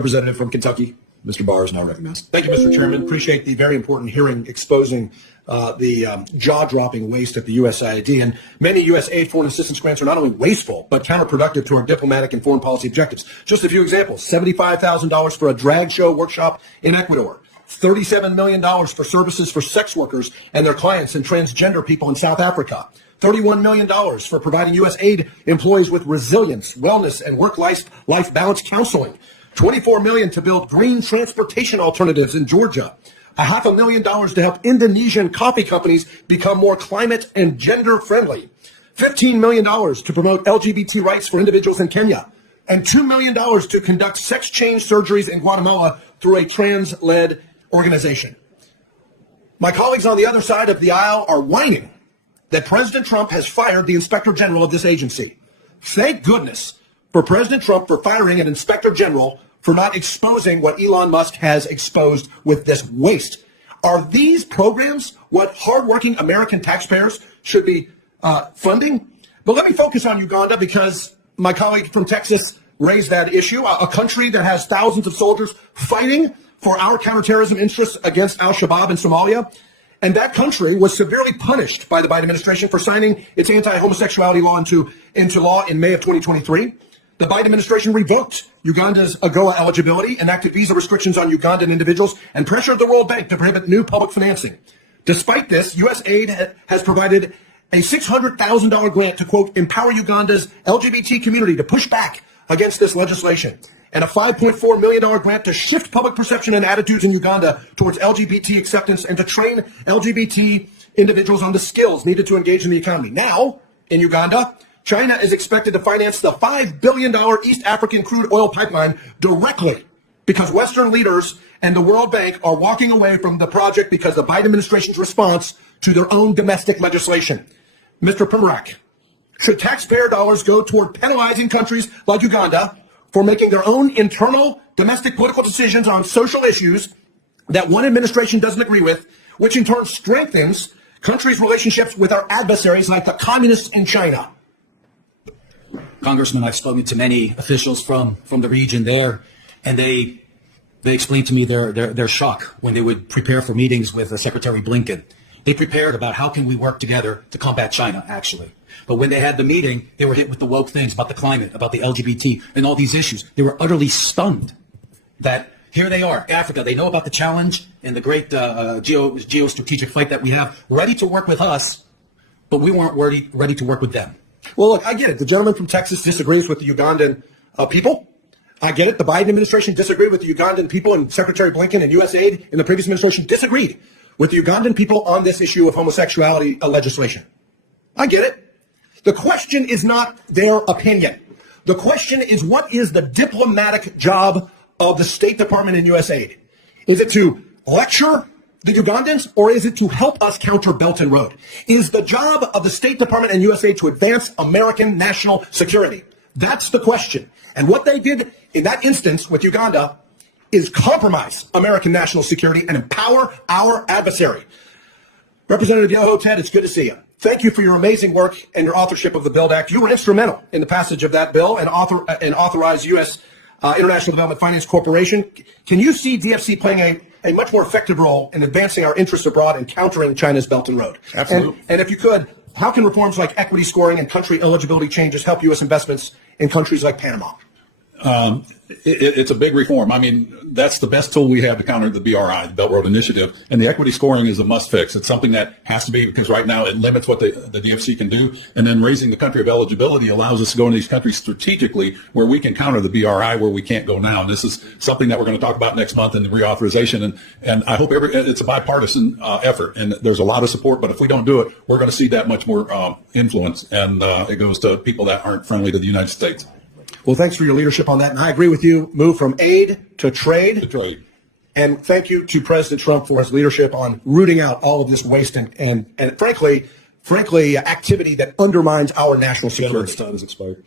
Representative from Kentucky, Mr. Barr is now recognized. Thank you, Mr. Chairman. Appreciate the very important hearing exposing the jaw-dropping waste at the USAID. And many USAID foreign assistance grants are not only wasteful, but counterproductive to our diplomatic and foreign policy objectives. Just a few examples: $75,000 for a drag show workshop in Ecuador, $37 million for services for sex workers and their clients and transgender people in South Africa, $31 million for providing USAID employees with resilience, wellness, and work-life balance counseling, $24 million to build green transportation alternatives in Georgia, $500,000 to help Indonesian coffee companies become more climate and gender friendly, $15 million to promote LGBT rights for individuals in Kenya, and $2 million to conduct sex change surgeries in Guatemala through a trans-led organization. My colleagues on the other side of the aisle are whining that President Trump has fired the Inspector General of this agency. Thank goodness for President Trump for firing an Inspector General for not exposing what Elon Musk has exposed with this waste. Are these programs what hardworking American taxpayers should be funding? But let me focus on Uganda, because my colleague from Texas raised that issue, a country that has thousands of soldiers fighting for our counterterrorism interests against al-Shabaab in Somalia. And that country was severely punished by the Biden administration for signing its anti-homosexuality law into law in May of 2023. The Biden administration revoked Uganda's AGOA eligibility, enacted visa restrictions on Ugandan individuals, and pressured the World Bank to prohibit new public financing. Despite this, USAID has provided a $600,000 grant to, quote, empower Uganda's LGBT community to push back against this legislation, and a $5.4 million grant to shift public perception and attitudes in Uganda towards LGBT acceptance and to train LGBT individuals on the skills needed to engage in the economy. Now, in Uganda, China is expected to finance the $5 billion East African crude oil pipeline directly, because Western leaders and the World Bank are walking away from the project because of the Biden administration's response to their own domestic legislation. Mr. Primorak, should taxpayer dollars go toward penalizing countries like Uganda for making their own internal domestic political decisions on social issues that one administration doesn't agree with, which in turn strengthens countries' relationships with our adversaries like the communists in China? Congressman, I've spoken to many officials from the region there, and they explained to me their shock when they would prepare for meetings with Secretary Blinken. They prepared about how can we work together to combat China, actually. But when they had the meeting, they were hit with the woke things about the climate, about the LGBT, and all these issues. They were utterly stunned that here they are, Africa. They know about the challenge and the great geostrategic fight that we have, ready to work with us, but we weren't ready to work with them. Well, look, I get it. The gentleman from Texas disagrees with the Ugandan people. I get it. The Biden administration disagreed with the Ugandan people, and Secretary Blinken and USAID in the previous administration disagreed with the Ugandan people on this issue of homosexuality legislation. I get it. The question is not their opinion. The question is, what is the diplomatic job of the State Department and USAID? Is it to lecture the Ugandans, or is it to help us counter Belt and Road? Is the job of the State Department and USAID to advance American national security? That's the question. And what they did in that instance with Uganda is compromise American national security and empower our adversary. Representative Yoho-Ted, it's good to see you. Thank you for your amazing work and your authorship of the BUILD Act. You were instrumental in the passage of that bill and authorized U.S. International Development Finance Corporation. Can you see DFC playing a much more effective role in advancing our interests abroad and countering China's Belt and Road? Absolutely. And if you could, how can reforms like equity scoring and country eligibility changes help U.S. investments in countries like Panama? It's a big reform. I mean, that's the best tool we have to counter the BRI, the Belt Road Initiative, and the equity scoring is a must fix. It's something that has to be, because right now it limits what the DFC can do, and then raising the country of eligibility allows us to go into these countries strategically where we can counter the BRI where we can't go now. And this is something that we're going to talk about next month in the reauthorization, and I hope it's a bipartisan effort, and there's a lot of support, but if we don't do it, we're going to see that much more influence, and it goes to people that aren't friendly to the United States. Well, thanks for your leadership on that. And I agree with you. Move from aid to trade. And thank you to President Trump for his leadership on rooting out all of this waste and frankly, activity that undermines our national security. Time has expired.